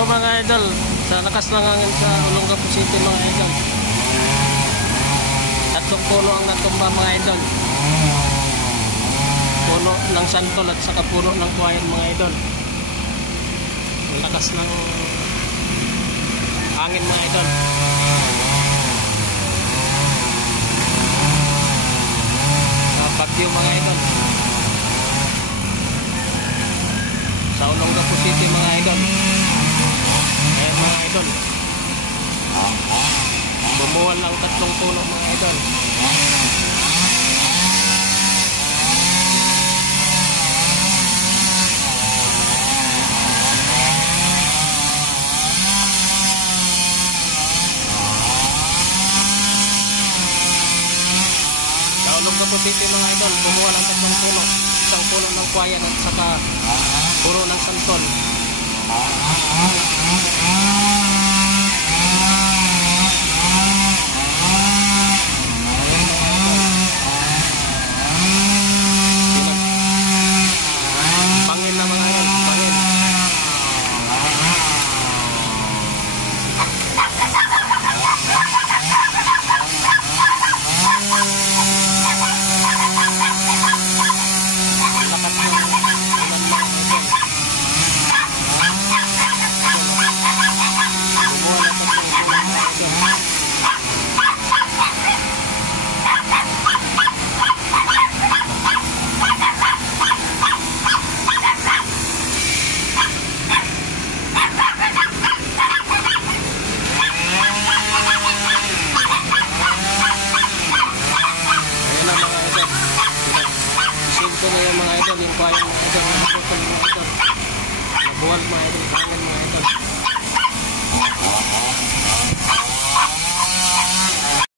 So mga idol, sa lakas ng hangin sa Olongapo City mga idol, tatlong puno ang natumba mga idol. Puno ng santol at saka puno ng kuwayan mga idol. Ang lakas ng hangin mga idol. Sa bagyo mga idol. Sa Olongapo City mga idol. Ayan mga idol, bumuwan lang tatlong puno mga idol. Sa Olongapo City mga idol, bumuwan lang tatlong puno. Isang puno ng kuwayan at saka puno ng santol.